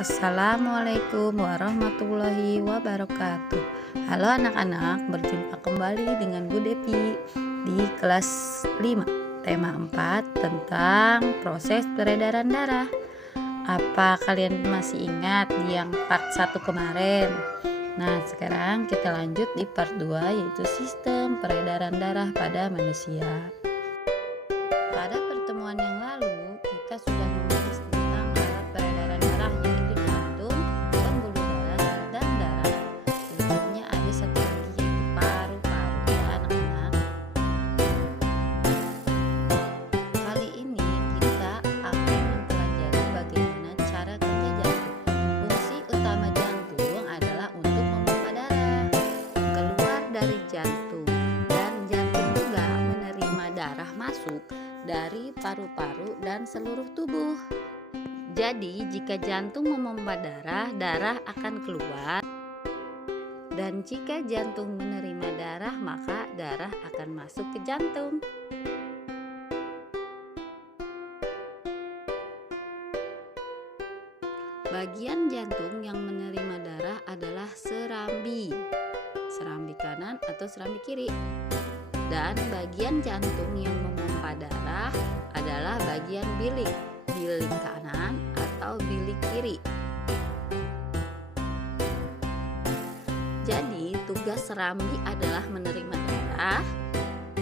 Assalamualaikum warahmatullahi wabarakatuh. Halo anak-anak, berjumpa kembali dengan Bu Depi di kelas 5, tema 4 tentang proses peredaran darah. Apa kalian masih ingat di yang part 1 kemarin? Nah, sekarang kita lanjut di part 2, yaitu sistem peredaran darah pada manusia. Pada pertemuan yang lalu, kita sudah membahas tentang alat peredaran darah, yaitu jantung, pembuluh darah, dan darah. Sebelumnya ada satu lagi, yaitu paru-paru, ya anak-anak. Kali ini kita akan mempelajari bagaimana cara kerja jantung. Fungsi utama jantung adalah untuk memompa darah keluar dari jantung, dan jantung juga menerima darah masuk dari paru-paru dan seluruh tubuh. Jadi, jika jantung memompa darah, darah akan keluar. Dan jika jantung menerima darah, maka darah akan masuk ke jantung. Bagian jantung yang menerima darah adalah serambi kanan atau serambi kiri. Dan bagian jantung yang memompa darah adalah bagian bilik kanan atau bilik kiri. Jadi tugas serambi adalah menerima darah,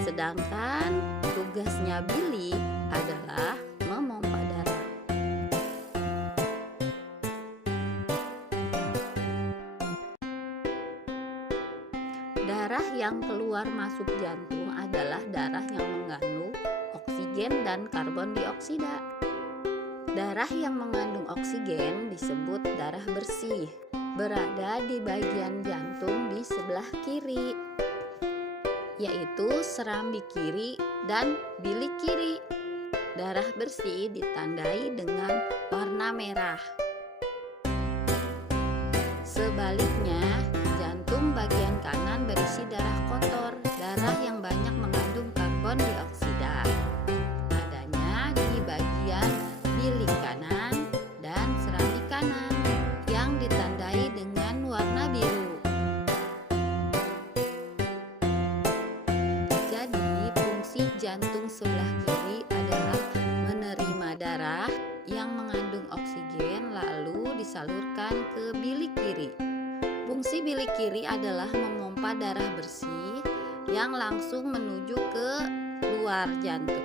sedangkan tugasnya bilik adalah memompa darah. Darah yang keluar masuk jantung adalah darah yang mengandung oksigen dan karbon dioksida. Darah yang mengandung oksigen disebut darah bersih, berada di bagian jantung di sebelah kiri, yaitu serambi kiri dan bilik kiri. Darah bersih ditandai dengan warna merah. Sebaliknya, jantung bagian kanan berisi darah kotor, darah yang banyak mengandung karbon dioksida. Adanya di bagian bilik kanan dan serambi kanan yang ditandai dengan warna biru. Jadi, fungsi jantung sebelah kiri adalah menerima darah yang mengandung oksigen lalu disalurkan ke bilik kiri. Fungsi bilik kiri adalah memompa darah bersih yang langsung menuju ke luar jantung.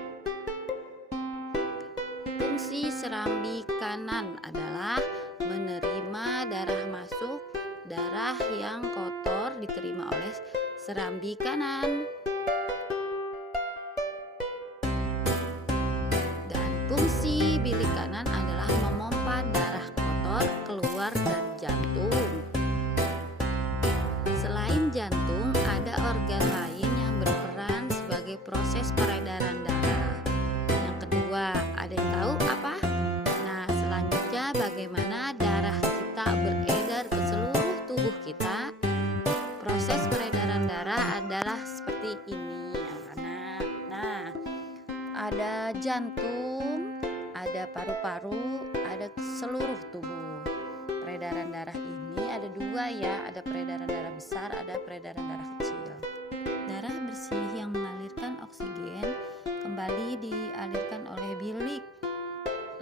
Fungsi serambi kanan adalah menerima darah masuk, darah yang kotor diterima oleh serambi kanan. Dan fungsi bilik kanan adalah memompa darah kotor keluar dari jantung. Selain jantung, ada organ lain yang berperan sebagai proses peredaran darah. Yang kedua, ada yang tahu apa? Nah, selanjutnya bagaimana darah kita beredar ke seluruh tubuh kita? Proses peredaran darah adalah seperti ini, anak-anak. Nah, ada jantung, ada paru-paru, ada seluruh tubuh. Peredaran darah ini ada dua ya, ada peredaran darah besar, ada peredaran darah kecil. Darah bersih yang mengalirkan oksigen kembali dialirkan oleh bilik.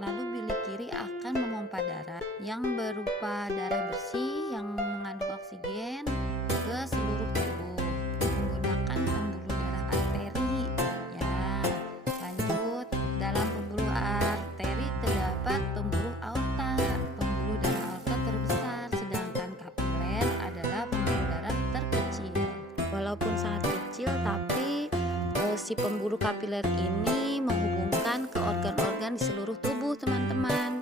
Lalu bilik kiri akan memompa darah yang berupa darah bersih yang mengandung oksigen ke seluruh tubuh menggunakan pembuluh darah arteri. Ya, lanjut, dalam pembuluh arteri terdapat pembuluh aorta. Pembuluh darah aorta terbesar, sedangkan kapiler adalah pembuluh darah terkecil. Walaupun sangat kecil, tapi si pembuluh kapiler ini menghubungkan ke organ-organ di seluruh tubuh, teman-teman.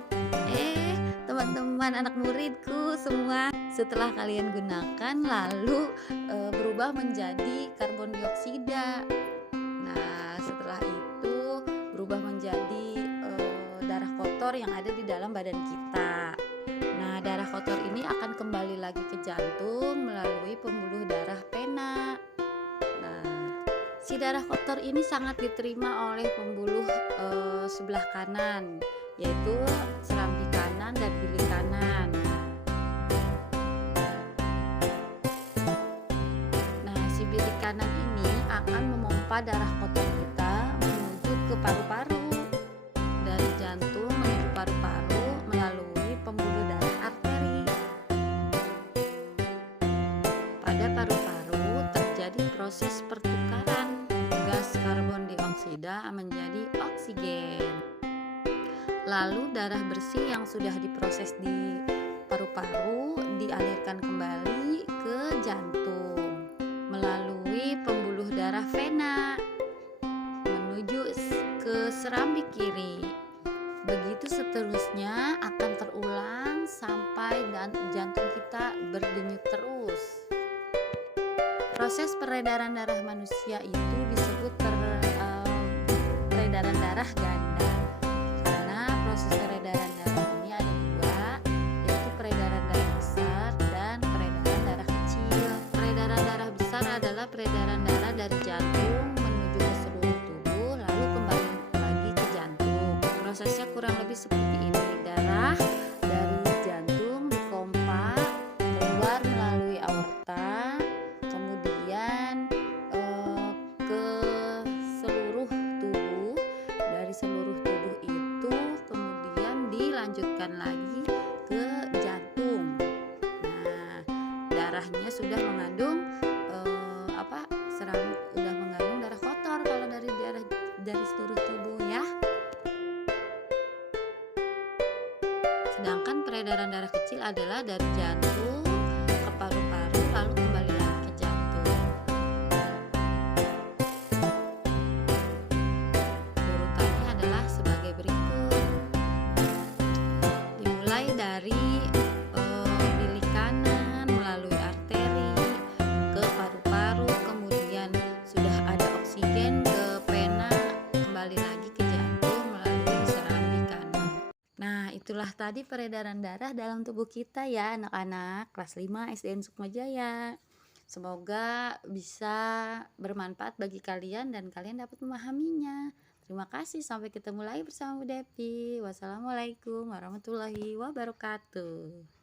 Teman-teman anak muridku semua, setelah kalian gunakan lalu berubah menjadi karbon dioksida. Nah, setelah itu berubah menjadi darah kotor yang ada di dalam badan kita. Nah, darah kotor ini akan kembali lagi ke jantung melalui pembuluh darah pena. Nah, si darah kotor ini sangat diterima oleh pembuluh sebelah kanan, yaitu serambi kanan dan bilik kanan. pompa darah kotor kita menuju ke paru-paru. Dari jantung menuju paru-paru melalui pembuluh darah arteri. Pada paru-paru terjadi proses pertukaran gas karbon dioksida menjadi oksigen. Lalu darah bersih yang sudah diproses di paru-paru dialirkan kembali ke jantung melalui pembuluh darah vena menuju ke serambi kiri. Begitu seterusnya akan terulang sampai jantung kita berdenyut terus. Proses peredaran darah manusia itu disebut peredaran darah ganda. Karena proses peredaran darah ini ada dua, yaitu peredaran darah besar dan peredaran darah kecil. Peredaran darah besar adalah peredaran darah dari jantung menuju ke seluruh tubuh lalu kembali lagi ke jantung. Prosesnya kurang lebih seperti ini. Darah dari jantung dipompa keluar melalui aorta, kemudian ke seluruh tubuh. Dari seluruh tubuh itu kemudian dilanjutkan lagi ke jantung. Nah, darahnya sudah mengandung udah mengandung darah kotor kalau dari seluruh tubuh ya. Sedangkan peredaran darah kecil adalah dari jantung ke paru-paru lalu kembali lagi ke jantung. Urutannya adalah sebagai berikut. Dimulai dari bilik kanan melalui arteri ke paru-paru, kemudian sudah ada oksigen ke vena, kembali lagi ke jantung melalui serambi kanan. Nah, itulah tadi peredaran darah dalam tubuh kita ya anak-anak kelas 5 SDN Sukmajaya. Semoga bisa bermanfaat bagi kalian dan kalian dapat memahaminya. Terima kasih, sampai ketemu lagi bersama Bu Devi. Wassalamualaikum warahmatullahi wabarakatuh.